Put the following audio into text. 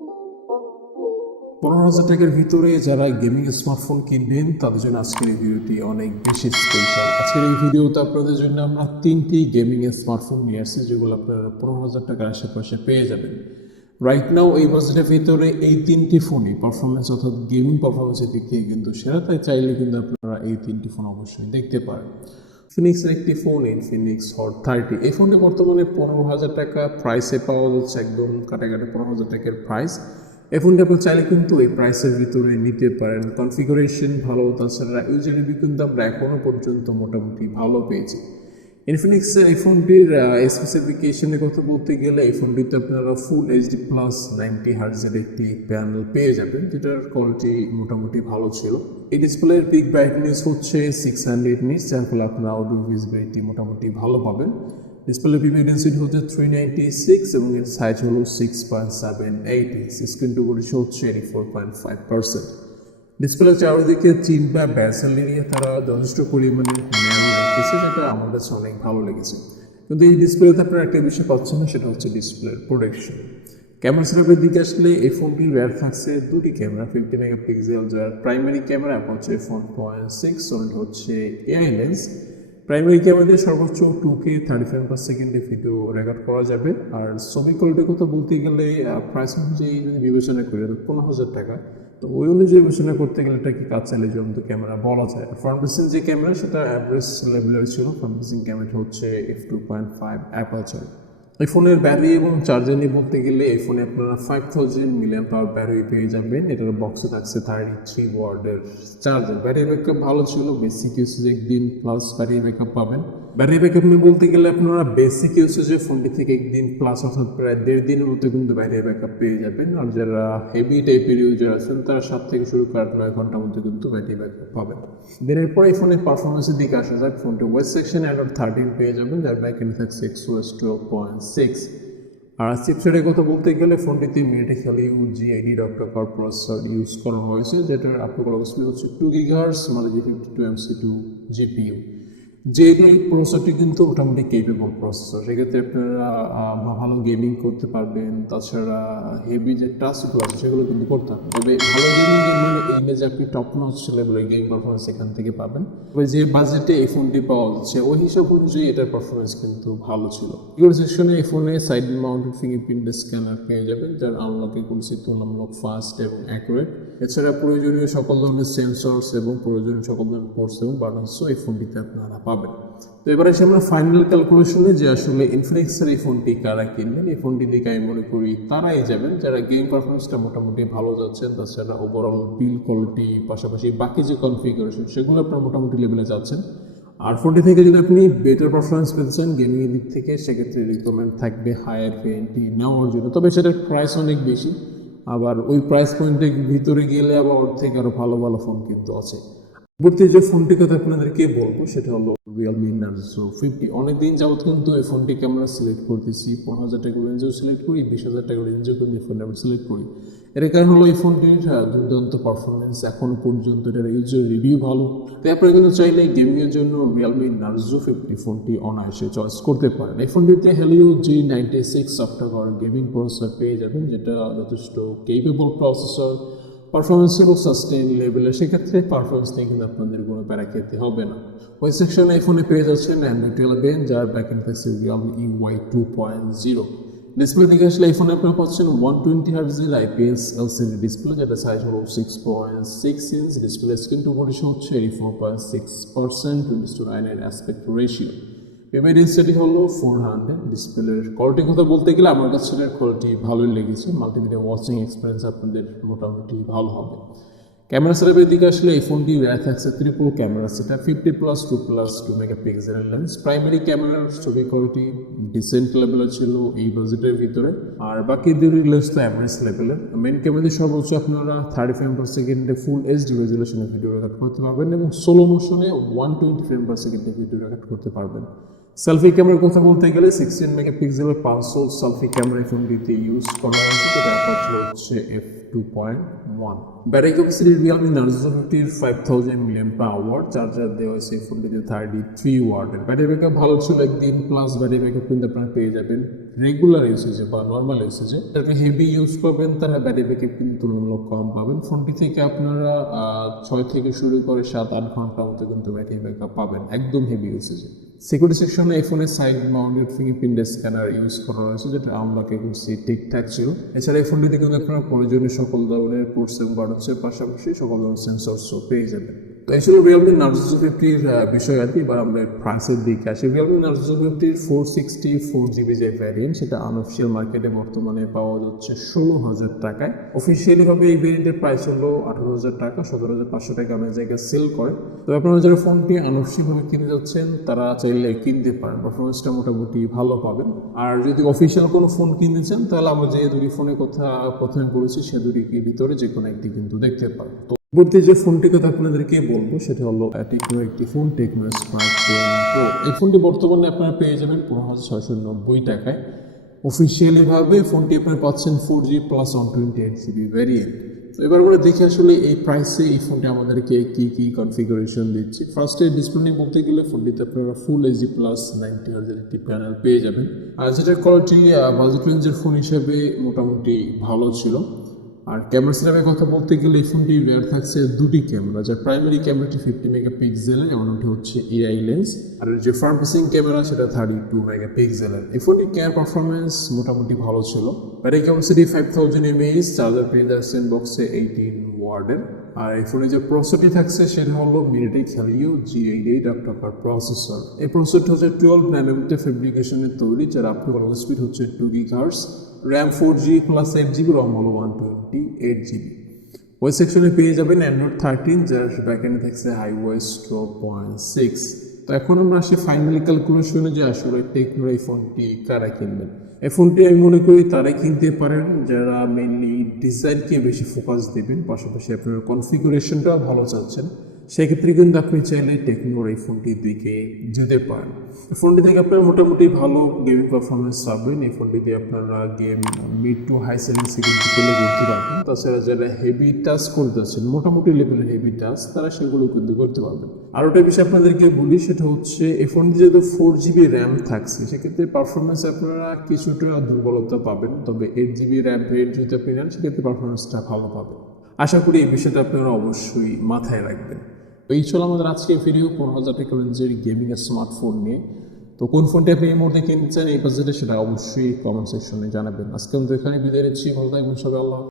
15,000 টাকার ভিতরে যারা গেমিং স্মার্টফোন কিনবেন তাদের জন্য আজকের এই ভিডিওটি অনেক বেশি স্পেশাল। আজকের এই ভিডিওতে আপনাদের জন্য আমরা 3টি গেমিং স্মার্টফোন নিয়ে আসছি, যেগুলো আপনারা 15,000 টাকার আশেপাশে পেয়ে যাবেন। রাইট নাও এই বাজেটের ভিতরে এই 3টি ফোনই পারফরমেন্স অর্থাৎ গেমিং পারফরমেন্সের দিক থেকে কিন্তু সেরা, তাই চাইলে কিন্তু আপনারা এই 3টি ফোন অবশ্যই দেখতে পারেন। ফিনিক্সের একটি ফোন ইনফিনিক্স হট 30, এই ফোনটি বর্তমানে 15,000 টাকা প্রাইসে পাওয়া যাচ্ছে, একদম কাটাকাটি 15,000 টাকার প্রাইস। এই ফোনটি আপনি চাইলে কিন্তু এই প্রাইসের ভিতরে নিতে পারেন। কনফিগারেশন ভালো, তাছাড়া ইউজার রিভিউ কিন্তু আমরা এখনও পর্যন্ত মোটামুটি ভালো পেয়েছি। ইনফিনিক্সের এই ফোনটির স্পেসিফিকেশনের কথা বলতে গেলে এই ফোনটিতে আপনারা ফুল এইচডি প্লাস 90 হার্টজের একটি প্যানেল পেয়ে যাবেন, যেটার কোয়ালিটি মোটামুটি ভালো ছিল। এই ডিসপ্লের পিক ব্রাইটনেস হচ্ছে 600 নিটস, যার ফলে আপনারা আউটডোর ভিজিবিলিটি মোটামুটি ভালো পাবেন। ডিসপ্লে পিক ডেন্সিটি হচ্ছে 396 এবং এর সাইজ হলো 6.78 ইঞ্চ। স্ক্রিন টু বডি হচ্ছে 84.5%। ডিসপ্লে চারিদিকে চিন বা ব্যাসেল এরিয়া তারা যথেষ্ট পরিমাণে ন্যানো রেখেছে, যেটা আমার কাছে অনেক ভালো লেগেছে। কিন্তু এই ডিসপ্লেতে আপনারা একটা বিষয় পাচ্ছেন না, সেটা হচ্ছে ডিসপ্লের প্রোটেকশন। ক্যামেরা সেটআপের দিকে আসলে এই ফোনটির রিয়ার থাকছে দুটি ক্যামেরা, 50 মেগাপিক্সেল, যার প্রাইমারি ক্যামেরা হচ্ছে 4.6, অন্যটি হচ্ছে এআই লেন্স। প্রাইমারি ক্যামেরা দিয়ে সর্বোচ্চ 2K 30 ফ্রেম পার সেকেন্ডে ভিডিও রেকর্ড করা যাবে। আর ছবি কোয়ালিটির কথা বলতে গেলে প্রাইস অনুযায়ী যদি বিবেচনা করি 15,000 টাকা, তো ওই অনুযায়ী বিবেচনা করতে গেলে এটা কি কাজ চালিয়ে জমন্ত ক্যামেরা বলা যায়। ফ্রন্ট ফেসিং যে ক্যামেরা সেটা অ্যাভারেজ লেভেলের ছিল, ফ্রন্ট ফেসিং ক্যামেরাটা হচ্ছে f2.5 অ্যাপারচার। এই ফোনের ব্যাটারি এবং চার্জার নিয়ে বলতে গেলে এই ফোনে আপনারা 5000 মিলিয়াম পাওয়ার ব্যাটারি পেয়ে যাবেন। এটার বক্সে থাকছে 33 ওয়াটের চার্জার। ব্যাটারি ব্যাকআপ ভালো ছিল, বেসিক ইউসেজ একদিন প্লাস ব্যাটারি ব্যাকআপ পাবেন। ব্যাটারি ব্যাকআপ নিয়ে বলতে গেলে আপনারা বেসিক ইউসেজে ফোনটি থেকে একদিন প্লাস অর্থাৎ প্রায় 1.5 দিনের মতো কিন্তু ব্যাটারি ব্যাকআপ পেয়ে যাবেন। আর যারা হেভি টাইপের ইউজার আছেন তারা 7 থেকে শুরু করে 9 ঘন্টার মধ্যে কিন্তু ব্যাটারি ব্যাকআপ পাবেন। দিনের পর এই ফোনের পারফরমেন্সের দিকে আসা যাক। ফোনটি ওয়েস সেকশন অ্যান্ড্রয়েড 13 পেয়ে যাবেন, যার ব্যাকএন্ডে থাকছে XOS 12.6। আর চিপসেটের কথা বলতে গেলে ফোনটিতে মিনিটেক্যালি G80 অক্টা-কোর প্রসেসর ইউজ করা হয়েছে, যেটার আপনার স্পিড হচ্ছে 2 GHz, মানে G52 MC2 GPU। G80 প্রসেসরটি কিন্তু মোটামুটি কেপেবল প্রসেসর, সেক্ষেত্রে আপনারা ভালো গেমিং করতে পারবেন। তাছাড়া হেভি যে টাস্কগুলো আছে সেগুলো কিন্তু করতে হবে, তবে ভালো গেমিং মানে এই যে আপনি টপ নচ লেভেলের গেম পারফরমেন্স এখান থেকে পাবেন। তবে যে বাজেটে এই ফোনটি পাওয়া যাচ্ছে ওই হিসাব অনুযায়ী এটার পারফরমেন্স কিন্তু ভালো ছিল। কিবোর্ড সেকশনে এই ফোনে সাইড মাউন্টেড ফিঙ্গারপ্রিন্ট স্ক্যানার পেয়ে যাবেন, যার আনলকে করেছে তুলনামূলক ফাস্ট এবং অ্যাকুরেট। এছাড়া প্রয়োজনীয় সকল ধরনের সেন্সরস এবং প্রয়োজনীয় সকল ধরনের পোর্টস এবং বাটনসও এই ফোনটিতে আপনারা পাবেন। তো এবার এসে আমরা ফাইনাল ক্যালকুলেশনে যে আসলে ইনফিনিক্সের এই ফোনটি কারা কিনবেন। এই ফোনটি দিকে আমি মনে করি তারাই যাবেন যারা গেম পারফরমেন্সটা মোটামুটি ভালো যাচ্ছেন, তাছাড়া ওভারঅল বিল কোয়ালিটি পাশাপাশি বাকি যে কনফিগারেশন সেগুলো আপনার মোটামুটি লেভেলে যাচ্ছেন। আর ফোনটি থেকে যদি আপনি বেটার পারফরমেন্স পেতে চান গেমিংয়ের দিক থেকে, সেক্ষেত্রে রিকমেন্ড থাকবে হায়ার ভেরিয়েন্টটি নেওয়ার জন্য, তবে সেটার প্রাইস অনেক বেশি। আবার ওই প্রাইস পয়েন্টের ভিতরে গেলে আবার ওর থেকে আরও ভালো ভালো ফোন কিন্তু আছে। পরবর্তী যে ফোনটির কথা আপনাদেরকে বলবো সেটা হলো রিয়েলমি নার্জো 50। অনেকদিন যাবত কিন্তু এই ফোনটিকে আমরা সিলেক্ট করতেছি, 15,000 টাকা রেঞ্জেও সিলেক্ট করি, 20,000 টাকা রেঞ্জেও কিন্তু এই ফোনটা আমরা সিলেক্ট করি। এর কারণ হলো এই ফোনটির দুর্দান্ত পারফরমেন্স, এখন পর্যন্ত এটার ইউজার রিভিউ ভালো। তাই আপনারা কিন্তু চাইলে গেমিংয়ের জন্য রিয়েলমি নার্জো 50 ফোনটি অনায়াসে চয়েস করতে পারেন। এই ফোনটিতে Helio G96 octa-core gaming processor পেয়ে যাবেন, যেটা যথেষ্ট কেপেবল প্রসেসর, পারফরমেন্সেরও সাস্টেইন লেভেলে, সেক্ষেত্রে পারফরমেন্স নিয়ে কিন্তু আপনাদের কোনো প্যারা খেতে হবে না। ওই সেকশনে এই ফোনে পেয়ে যাচ্ছেন অ্যান্ড্রয়েড 11, যার ব্যাকএন্ড থাকছে রিয়েলমি EY 2.0। ডিসপ্লে দিকে আসলে এই ফোনে আপনারা পাচ্ছেন 120 হার্টজের IPS LCD ডিসপ্লে, যেটা সাইজ হলো 6.6 inch. Display screen to body হচ্ছে 84.6%, 20:9 এর অ্যাসপেক্ট রেশিও। পেমেন্ট ডেন্সিটি হলো 400। ডিসপ্লের কোয়ালিটির কথা বলতে গেলে আমার কাছে কোয়ালিটি ভালোই লেগেছে, মাল্টিমিডিয়া ওয়াচিং এক্সপিরিয়েন্স আপনাদের মোটামুটি ভালো হবে। ক্যামেরা সেটআপের দিকে আসলে এই ফোনটি রিয়ার থাকছে ট্রিপল ক্যামেরা সেটআপ, 50+2+2 মেগাপিক্সেলের লেন্স। প্রাইমারি ক্যামেরার ছবি কোয়ালিটি ডিসেন্ট লেভেলের ছিল এই বাজেটের ভিতরে, আর বাকি দুটি লেন্স তো অ্যাভারেজ লেভেলের। মেন ক্যামেরাতে সর্বোচ্চ আপনারা 30 ফ্রেম পার সেকেন্ডে ফুল এইচডি রেজুলেশনে ভিডিও রেকর্ড করতে পারবেন এবং স্লো মোশনে 120 ফ্রেম পার সেকেন্ডে ভিডিও রেকর্ড করতে পারবেন। সেলফি ক্যামেরার কথা বলতে গেলে 16 মেগাপিক্সেলের 500 সেলফি ক্যামেরা ফোনটিতে ইউজ করা হয়েছে, যেটা অ্যাপারচার হচ্ছে f2.1। Battery capacity Realme Narzo 50 5000 mAh charger দেওয়া হয়েছে এই ফোনটিতে 33 ওয়াটের। ব্যাটারি ব্যাকআপ ভালো ছিল, একদিন প্লাস ব্যাটারি ব্যাকআপ কিন্তু আপনারা পেয়ে যাবেন রেগুলার ইউসেজে বা নর্মাল ইউসেজে। যারা হেভি ইউজ করবেন তারা ব্যাটারি ব্যাকআপ কিন্তু তুলনামূলক কম পাবেন। ফোনটি থেকে আপনারা 6 থেকে শুরু করে 7-8 ঘন্টার মতো কিন্তু ব্যাটারি ব্যাকআপ পাবেন একদম হেভি ইউসেজে। সিকিউরিটি সেকশনে এই ফোনের side mounted fingerprint scanner use করা হয়েছে, যেটা আনলকে করছি ঠিকঠাক ছিল। এছাড়া এই ফোনটিতে কিন্তু আপনারা প্রয়োজনীয় সকল ধরনের পোর্টস এবং বাটনসের পাশাপাশি সকল ধরনের সেন্সরসও পেয়ে যাবেন। তো এই ছিল রিয়েলমি নার্জো 50-র বিষয় আর কি। এবার আমরা প্রাইসের দিকে আসি। রিয়েলমি নার্জো 50-র 464GB যে ভ্যারিয়েন্ট, সেটা আনঅফিসিয়াল মার্কেটে বর্তমানে পাওয়া যাচ্ছে 16,000 টাকায়। অফিসিয়ালি ভাবে এই ভ্যারিয়েন্টের প্রাইস হলো 18,000 টাকা, 17,500 টাকা আমাদের জায়গায় সেল করে। তো আপনারা যারা ফোনটি আনঅফিসিয়ালভাবে কিনে যাচ্ছেন তারা চাইলে কিনতে পারেন, পারফরমেন্সটা মোটামুটি ভালো পাবেন। আর যদি অফিসিয়াল কোনো ফোন কিনতে চান তাহলে আমরা যে দুটি ফোনের কথা প্রথমে বলেছি সে দুটির ভিতরে যে কোনো একটি কিন্তু দেখতে পারেন। তো পরবর্তী যে ফোনটির কথা আপনাদেরকে বলবো সেটা হলো টেকনোর একটি ফোন, টেকনো স্মার্টফোন প্রো। এই ফোনটি বর্তমানে আপনারা পেয়ে যাবেন 15,690 টাকায়। অফিসিয়ালি ভাবে ফোনটি আপনারা পাচ্ছেন 4G প্লাস 128GB ভ্যারিয়েন্ট। তো এবার আমরা দেখি আসলে এই প্রাইসে এই ফোনটি আমাদেরকে কি কি কনফিগারেশন দিচ্ছে। ফার্স্টে ডিসপ্লে নিয়ে বলতে গেলে ফোনটিতে আপনারা ফুল এইচডি প্লাস 90Hz একটি প্যানেল পেয়ে যাবেন, আর যেটার কোয়ালিটি বাজেট রেঞ্জের ফোন হিসেবে মোটামুটি ভালো ছিল। আর ক্যামেরা সেটআপের কথা বলতে গেলে এই ফোনটি রেয়ার থাকছে দুটি ক্যামেরা, যার প্রাইমারি ক্যামেরাটি 50 মেগাপিক্সেলের এবং ওটি হচ্ছে এআই লেন্স, আর যে ফ্রন্ট ফেসিং ক্যামেরা সেটা 32 মেগাপিক্সেলের। এই ফোনটির ক্যামেরা পারফরমেন্স মোটামুটি ভালো ছিল। ব্যাটারি ক্যাপাসিটি 5000 mAh, চার্জার পেয়ে যাচ্ছেন বক্সে 18 ওয়াটের। আর এই ফোনে যে প্রসেসরটি থাকছে সেটা হলো মিনিটেক হেলিও G88 অক্টোকর প্রসেসর। এই প্রসেসরটি হচ্ছে 12 ন্যানোমিটার ফেব্রিকেশনের তৈরি, যার আপনার স্পিড হচ্ছে 2 GHz, RAM 4G plus 8GB, রম হলো 128GB। ওয়েস সেকশনে পেয়ে যাবেন অ্যান্ড্রয়েড 13, যার ব্যাকএন্ডে থাকছে হাইওয়েস 12.6। তো এখন আমরা আসি ফাইনালি ক্যালকুলেশনে যে আসলে টেকনোর এই ফোনটি কারা কিনবেন। এই ফোনটি আমি মনে করি তারাই কিনতে পারেন যারা মেনলি ডিজাইনকে বেশি ফোকাস দেবেন, পাশাপাশি আপনার কনফিগারেশনটাও ভালো চাচ্ছেন। সেক্ষেত্রে কিন্তু আপনি চাইলে টেকনোর এই ফোনটির দিকে যেতে পারেন। ফোনটি থেকে আপনারা মোটামুটি ভালো গেমিং পারফরমেন্স পাবেন। এই ফোনটি দিয়ে আপনারা game mid to high settings কিন্তু প্লে করতে পারবেন। তাছাড়া যারা হেভি টাচ করতে যাচ্ছেন, মোটামুটি লেভেলের হেভি টাচ, তারা সেগুলো কিন্তু করতে পারবেন। আর ওটা বিষয়ে আপনাদেরকে বলি, সেটা হচ্ছে এই ফোনটি যেহেতু 4GB র্যাম থাকছে, সেক্ষেত্রে পারফরমেন্স আপনারা কিছুটা দুর্বলতা পাবেন। তবে 8GB র্যাম ভেরিয়েন্ট যদি আপনি নেন সেক্ষেত্রে পারফরমেন্সটা ভালো পাবেন। আশা করি এই বিষয়টা আপনারা অবশ্যই মাথায় রাখবেন। তো এই ছিল আমাদের আজকে ভিডিও 15,000 টাকা রেঞ্জের গেমিং স্মার্টফোন নিয়ে। তো কোন ফোনটি আপনি এই মুহূর্তে কিনতে চান এই বাজেটে, সেটা অবশ্যই কমেন্ট সেকশনে জানাবেন। আজকে আমরা এখানে বিদায় নিচ্ছি, ভালো থাকবেন সবাই, আল্লাহ।